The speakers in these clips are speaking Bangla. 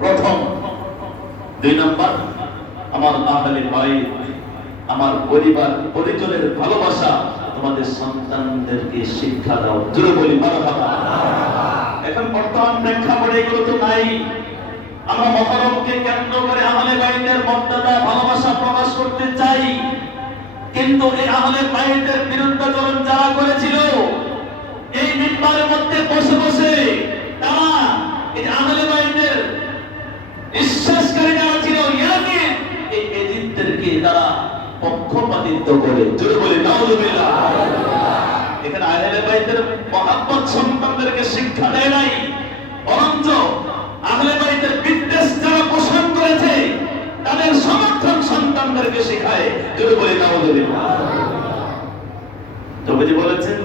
প্রথম। 2 নম্বর, আমার আহলে বাইত, আমার পরিবার পরিজনের ভালোবাসা তোমাদের সন্তানদেরকে শিক্ষা দাও। জোরে বলি মারহাবা। এখন বর্তমান প্রেক্ষাপটে এগুলো তো নাই। আমরা মহরমকে কেন্দ্র করে আহলে বাইতের মর্যাদা ভালোবাসা প্রকাশ করতে চাই, কিন্তু এই আহলে বাইতের বিরুদ্ধাচরণ যারা করেছিল, এই মিম্বারের মধ্যে বসে বসে তারা এই আহলে বাইতের বিশ্বাসকারী যারা ছিল ইয়াজিদ, এই ইয়াজিদদেরকে তারা পক্ষপাতিত্ব করে। জোরে বলি নাউযুবিল্লাহ। এখানে আহলে বাইতের মহব্বত সন্তানদেরকে শিক্ষা দেয় নাই, বরঞ্চ আহলে বাইতের বিদ্বেষ যারা পোষণ করেছে তাদের সমর্থন সন্তানদেরকে শেখায়। জোরে বলি নাউযুবিল্লাহ। নবীজি বলেছেন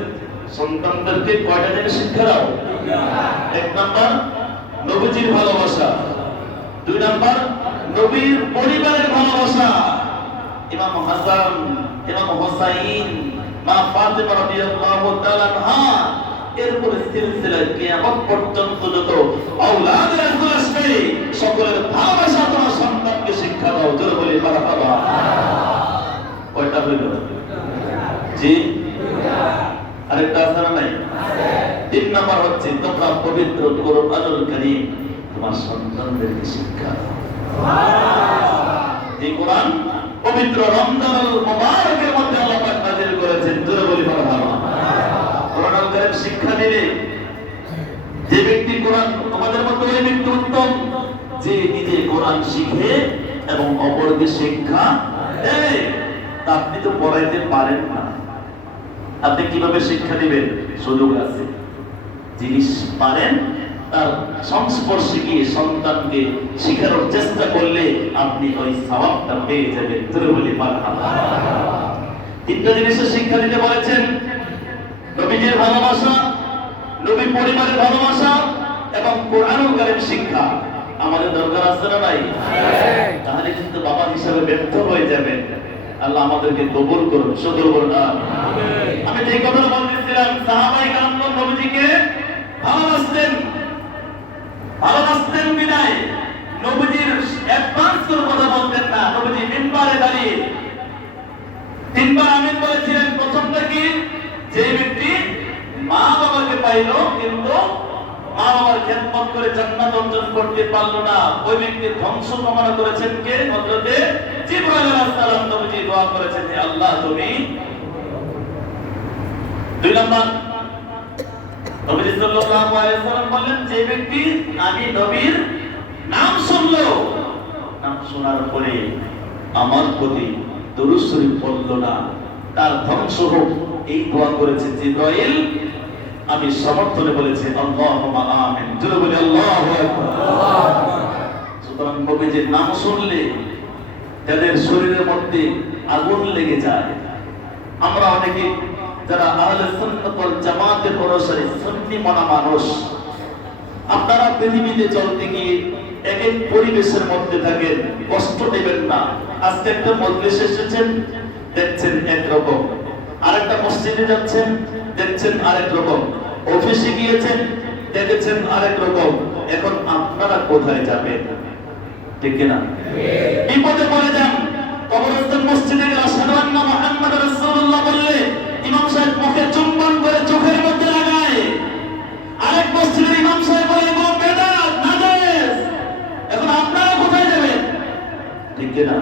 সন্তানদেরকে কয়টা জিনিস শিক্ষা দাও? 1 নাম্বার নবীজির ভালোবাসা, 2 নাম্বার নবীর পরিবারের ভালোবাসা। ইমাম হাসান, ইমাম হুসাইন, মা ফাতিমা রাদিয়াল্লাহু তাআলা আনহা, এরপরে সিলসিলা কিয়ামত পর্যন্ত যত আওলাদ রাসূল আসবে সকলের ভালোবাসা তোমার সন্তানকে শিক্ষা দাও। জোরে বলি মারহাবা। কয়টা হইল? জি, আরেকটা আছে না নাই? 3 নাম্বার হচ্ছে তোমরা পবিত্র কোরআনুল কারীম তোমার সন্তানদেরকে শিক্ষা দাও। এই কোরআন পবিত্র রমজানুল মুবারকের মধ্যে আল্লাহ পাক নাযিল করেছেন। জোরে বলি মারহাবা। কোরআনুল কারীম শিক্ষা দিলে যে ব্যক্তি কোরআন, আমাদের মধ্যে ওই ব্যক্তি উত্তম যে নিজে কোরআন শিখে এবং অপরকে শিক্ষা দেয়। আপনি তো পড়াইতে পারেন না, আপনি কিভাবে শিক্ষা দিবেন? সুযোগ আছে। যিনি পারেন তার সংস্পর্শে গিয়ে সন্তানকে শিখানোর চেষ্টা করলে আপনি ওই সওয়াবটা পেয়ে যাবেন। জোরে বলি মারহাবা। 3টা জিনিসের শিক্ষা দিতে বলেছেন, নবীজির ভালোবাসা, নবী পরিবারের ভালোবাসা এবং কোরআনুল কারীম শিক্ষা। আমাদের দরকার আছে না নাই? তাহলে কিন্তু বাবা হিসাবে ব্যর্থ হয়ে যাবেন। আল্লাহ আমাদেরকে কবুল করুন। শুধু বলুন আমিন। আমি যে কথা বলতেছিলাম, সাহাবায়ে কেরাম নবীজিকে ভালোবাসতেন, ভালোবাসতেন বিনায় নবীজির অ্যাডভান্স করে কথা বলতেন না। নবীজি মিম্বারে দাঁড়িয়ে 3বার আমিন বলেছিলেন। প্রথমটা কি? যে ব্যক্তি মা বাবাকে পাইলো কিন্তু মা বাবার খেদমত করে জান্নাত অর্জন করতে পারলো না, ওই ব্যক্তির ধ্বংস কামনা করেছেন কে? হযরতে জিবরাইল আলাইহিস সালাম। নবীজি দোয়া করেছেন যে আল্লাহ তুমি। 2 নাম্বার নবী সাল্লাল্লাহু আলাইহি ওয়াসাল্লাম বললেন, যে ব্যক্তি আমি নবীর নাম শুনলো, নাম শোনার পরে আমার প্রতি দরুদ শরীফ পড়লো না, তার ধ্বংস হোক। এই দোয়া করেছে জিবরাইল। আমি সমর্থনে বলেছি আল্লাহুম্মা আমিন। জোরে বলি আল্লাহু আকবার। সুতরাং নবীজির নাম শুনলে তাদের শরীরের মধ্যে আগুন লেগে যায়। আমরা অনেকে যারা আহলে সুন্নাত ওয়াল জামাতের অনুসারী সুন্নি মানা মানুষ, আপনারা পৃথিবীতে চলতে গিয়ে এক এক পরিবেশের মধ্যে থাকেন, কষ্ট নেবেন না। আজকে একটা মজলিসে এসেছেন, দেখছেন একরকম, আরেকটা মসজিদে যাচ্ছেন, দেখছেন আরেক রকম, অফিসে গিয়েছেন, দেখেছেন আরেক রকম। এখন আপনারা কোথায় যাবেন? ঠিক না? বিপদে পড়ে যান। কবরস্থান মসজিদে গেলে আশহাদু আন্না মুহাম্মাদুর রাসূলুল্লাহ বললে ইমাম সাহেব মুখে চুম্বন করে চোখের মধ্যে লাগায়। আরেক মসজিদের ইমাম সাহেব বলে গো বেদাত নাজায়েজ। এখন আপনারা কোথায় যাবেন? ঠিক না?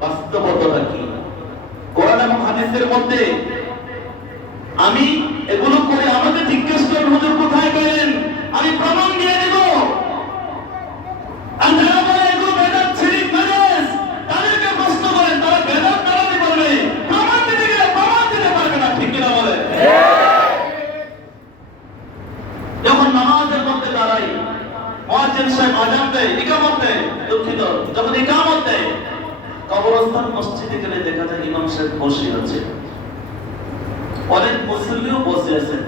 বাস্তবতা কি? কোরআন এবং হাদিসের মধ্যে আমি এগুলো করে আমাকে জিজ্ঞেস করেন হুজুর কোথায় পেলেন, আমি প্রমাণ দিয়ে দেব। আর যারা বলে এগুলো বেদাত শিরক নাজায়েজ, তাদেরকে প্রশ্ন করেন, তারা বেদাত নারাজি বলবে, প্রমাণ দিতে গেলে প্রমাণ দিতে পারবে না। ঠিক কিনা বলে? যখন নামাজের মধ্যে দাঁড়াই, মুয়াজ্জিন সাহেব আযান দেয়, ইকামত দেয়, দুঃখিত, যখন ইকামত দেয়, কবরস্থান মসজিদে গেলে দেখা যায় ইমাম সাহেব বসে আছে, অনেক মুসল্লিও বসে আছেন।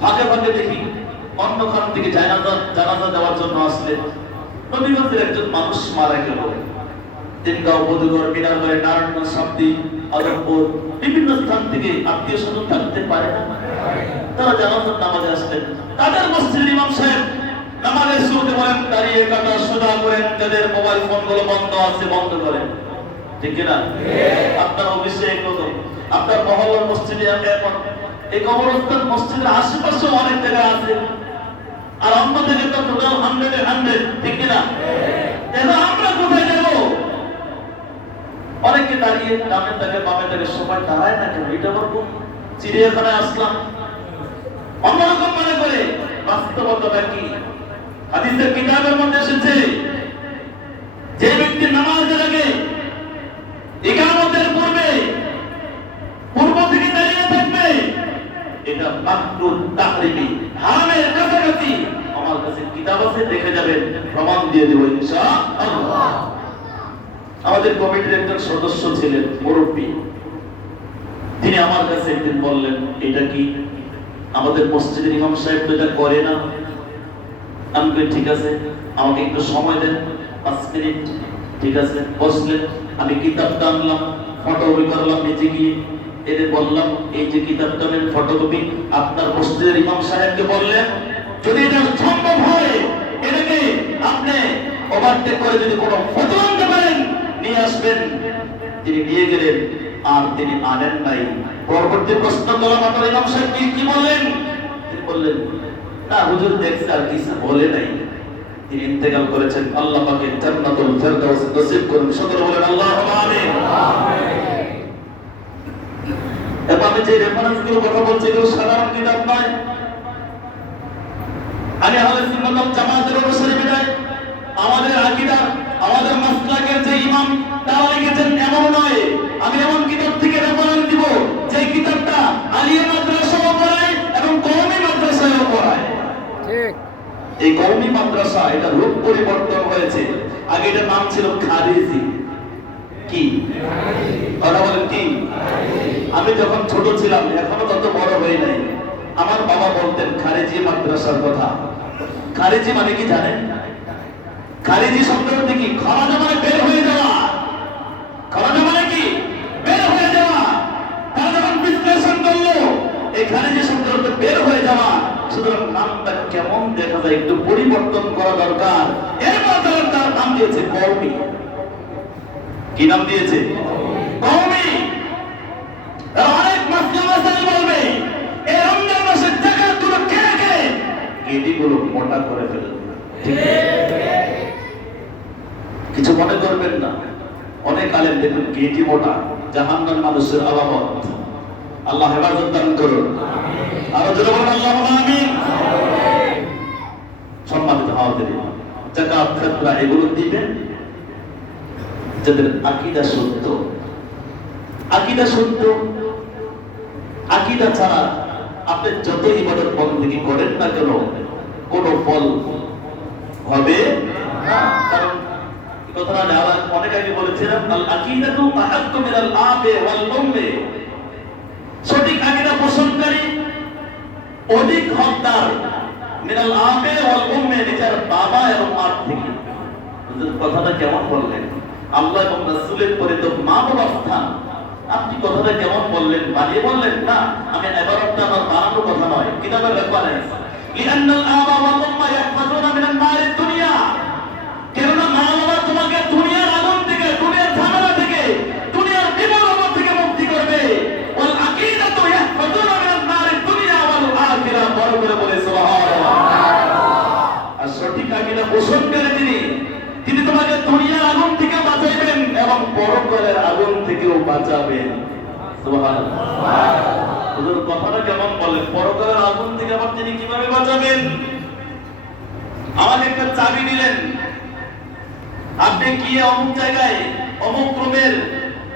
ফাঁকে ফাঁকে দেখি অন্যখান থেকে জানাজা দেওয়ার জন্য আসলে নবীগঞ্জের একজন মানুষ মারা গেল। তিনগাঁও, বদুগড়, মিনারগড়ে, নারায়ণ, সাবদি, আদমপুর বিভিন্ন স্থান থেকে আত্মীয় স্বজন থাকতে পারে না, তারা জানাজার নামাজে আসলেন। তাদের মসজিদের ইমাম সাহেব নামাজের শুরুতে বলেন দাঁড়িয়ে কাটা সোজা করেন, তাদের মোবাইল ফোনগুলো বন্ধ আছে, বন্ধ করেন, ঠিক কিনা? আপনার অফিসে কত, আপনার মহল্লার মসজিদে এখন এই কবরস্থান মসজিদের আশেপাশে অনেক জায়গা আছে, আর অন্য দিকে তো টোটাল 100 ঠিক কিনা? এখন আমরা কোথায় যাব? অনেকে দাঁড়িয়ে ডানে থাকে বামে থাকে, সময় দাঁড়ায় না কেন? এটা বলবো চিড়িয়াখানায় আসলাম অন্যরকম মনে করে। বাস্তবতা কি? হাদিসের কিতাবের মধ্যে এসেছে, যে ব্যক্তি নামাজের আগে ইকামতের পূর্বে পূর্ব থেকে দাঁড়িয়ে থাকবে, এটা মাকরুহ তাহরিমি, হারামের কাছাকাছি। আমার কাছে কিতাব আছে, দেখে যাবেন, প্রমাণ দিয়ে দেব ইনশাআল্লাহ। আমাদের কমিটির একজন সদস্য ছিলেন, মুরব্বী, তিনি আমার কাছে একদিন বললেন, এটা কি আমাদের মসজিদের ইমাম সাহেব তো এটা করে না। আমি বলি ঠিক আছে, আমাকে একটু সময় দেন, 5 মিনিট। ঠিক আছে, বসলেন। আমি কিতাবটা আনলাম, ফটোকপি করলাম, নিজে গিয়ে এদের বললাম, এই যে কিতাবটা নেন, ফটোকপি আপনার মসজিদের ইমাম সাহেবকে বললেন, যদি এটা সম্ভব হয় এটাকে আপনি ওভারটেক করে যদি কোনো ফতোয়া আনতে পারেন নিয়ে আসবেন। তিনি নিয়ে গেলেন, আর তিনি আনেন নাই। পরবর্তী প্রশ্ন করা মাত্র ইমাম সাহেব কি বললেন? তিনি বললেন, না হুজুর দেখছে, আর কিছু বলে নাই। তিনি ইন্তেকাল করেছেন। আল্লাহ পাকে জান্নাতুল ফেরদাউস নসিব করুন। সকলে বলেন আল্লাহুম্মা আমিন। এবার আমি যে রেফারেন্সগুলো কথা বলছি, এগুলো সাধারণ কিতাব নয়। আমি আহলে সুন্নাত ওয়াল জামাতের অনুসারী বিদায় আমাদের আকীদা, আমাদের মাসলাকের যে ইমাম তারা লিখেছেন এমন নয়। আমি এমন কিতাব থেকে রেফারেন্স দিব যে কিতাবটা আলিয়া মাদ্রাসাও পড়ায় এবং কওমি মাদ্রাসায়ও পড়ায়। ঠিক, এই কওমি মাদ্রাসা এটা রূপ পরিবর্তন হয়েছে। আগে এটার নাম ছিল খারিজি। কি কথা বলেন? কি? আমি যখন ছোট ছিলাম, এখনো তত বড় হই নাই, আমার বাবা বলতেন খারিজি মাদ্রাসার কথা। খারিজি মানে কি জানেন? খারিজি শব্দটি কি? খারাজা মানে বের হয়ে যাওয়া। খারাজা মানে কি? বের হয়ে যাওয়া। তারা যখন বিশ্লেষণ করলো, এই খারিজি শব্দটি বের হয়ে যাওয়া, সুতরাং নামটা কেমন দেখা যায়, একটু পরিবর্তন করা দরকার। এরপর তার নাম দিয়েছে কওমি। কি নাম দিয়েছে? কওমি। অনেক মাসলামাসাইল বলবে এই রমজান মাসের জাকাতগুলো খেয়ে খেয়ে গেটিগুলো মোটা করে ফেলবে। কিছু মনে করবেন না, অনেক আলেম দেখবেন গেটি মোটা, জাহান্নামের মানুষের আলামত। আল্লাহ হেফাজত দান করুন। আরো জোরে বলুন আল্লাহুম্মা আমিন। সম্মানিত হাজিরিন, যাকাত ফিতরা এগুলো দিবেন যাদের আকীদা শুদ্ধ। আকীদা শুদ্ধ, আকীদা ছাড়া আপনি যত ইবাদত বন্দেগী করেন না কেন, কোনো ফল হবে না। কারণ কথাটা আমরা অনেক আগে বলেছিলাম, আল আকীদাতু আহাক্কু মিনাল আবি ওয়াল উম্মি। সঠিক আকীদা পোষণকারী অধিক হকদার মিনাল আবি ওয়াল উম্মি, নিজের বাবা এবং মা থেকে। কথাটা কেমন বললেন? আল্লাহ এবং রাসূলের পরে তো মা বাবার স্থান। আপনি কথাটা কেমন বললেন? বানিয়ে বললেন না। আমি ইবারতটা আমার বানানোর কথা নয়, কিতাবের রেফারেন্স। লিআন্নাল আবা ওয়াল উম্মা ইয়াহফাজুনা মিনান নারিদ দুনিয়া। কেননা মা বাবা তোমাকে দুনিয়ার আগুন থেকে, দুনিয়ার ঝামেলা থেকে, দুনিয়ার বিপদ থেকে মুক্তি করবে। ওয়াল আকীদাতু ইয়াহফাজুনা মিনান নারিদ দুনিয়া ওয়াল আখিরাহ। বড় করে বলে সুবহানাল্লাহ। আর সঠিক আকীদা পোষণকারী তিনি তোমাকে দুনিয়ার আগুন থেকে বাঁচাইবেন এবং পরকালের আগুন থেকেও বাঁচাবেন। সুবহানাল্লাহ। হুজুর কথাটা কেমন বলেন? পরকালের আগুন থেকে আবার তিনি কিভাবে বাঁচাবেন? আমাকে একটা চাবি দিলেন, আপনি গিয়ে অমুক জায়গায় অমুক রুমের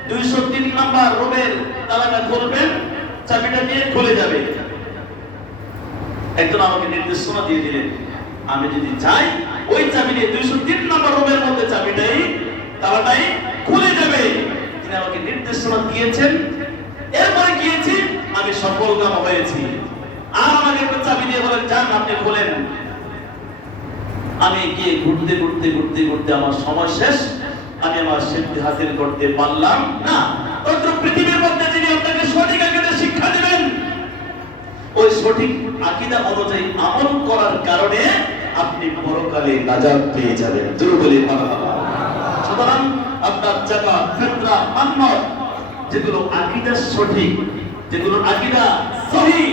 203 নাম্বার রুমের তালাটা খুলবেন, চাবিটা দিয়ে খুলে যাবে। একজন আমাকে নির্দেশনা দিয়ে দিলেন, আমি যদি যাই ওই চাবি দিয়ে 203 নম্বর রুমের মধ্যে চাবিটাই তালাটাই খুলে যাবে। তিনি আমাকে নির্দেশনা দিয়েছেন, এরপরে গিয়েছি, আমি সফলকাম হয়েছি। আর আমাকে একটা চাবি দিয়ে বলেন, যান আপনি খোলেন। আমি গিয়ে ঘুরতে ঘুরতে ঘুরতে ঘুরতে আমার সময় শেষ, আমি আমার সিদ্ধি হাসিল করতে পারলাম না। অত্র পৃথিবীর মধ্যে যিনি আপনাকে সঠিক আকীদা শিক্ষা দিবেন, ওই সঠিক আকীদা অনুযায়ী আমল করার কারণে আপনি পরকালে পরকালে নাজাত পেয়ে যাবেন। জোরে বলি মারহাবা। সুতরাং আপনার যাকাত, ফিতরা, মান্নত যেগুলো আকীদা সঠিক, যেগুলো আকীদা সহিহ,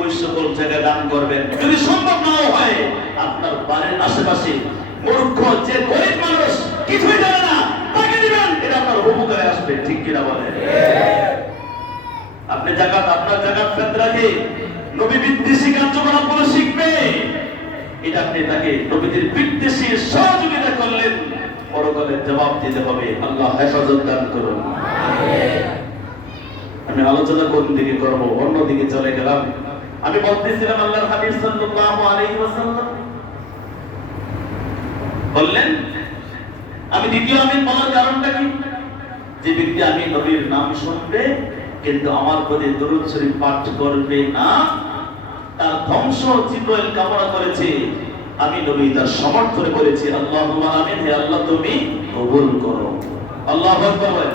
ওই সকল জায়গায় দান করবেন। যদি সম্ভব নাও হয়, আপনার বাড়ির আশেপাশে মূর্খ যে গরিব মানুষ কিছুই জানে না তাকে দিবেন, এটা আপনার উপকারে আসবে। ঠিক কিনা বলেন? আপনি যাকাত, আপনার যাকাত ফিতরাকে নবী বিদ্বেষী কার্যকলাপগুলো শিখবে, এটা আপনি তাকে নবীদের বিদ্বেষী সহযোগিতা করলেন, পরকালে জবাব দিতে হবে। আল্লাহ হেফাজত দান করুন। আমি আলোচনা কোন দিকে করব, অন্যদিকে চলে গেলাম। আমি বলতেছিলাম আল্লাহর হাবিব সাল্লাল্লাহু আলাইহি ওয়াসাল্লাম বললেন, আমি দ্বিতীয় আমিন বলার কারণটা কি? যে ব্যক্তি আমি নবীর নাম শুনবে কিন্তু আমার প্রতি দরুদ শরীফ পাঠ করবে না, তার ধ্বংস জিবরাইল কামনা করেছে, আমি নবী তার সমর্থনে করেছি। আল্লাহুম্মা আমিন। হে আল্লাহ তুমি কবুল করো। আল্লাহু আকবার।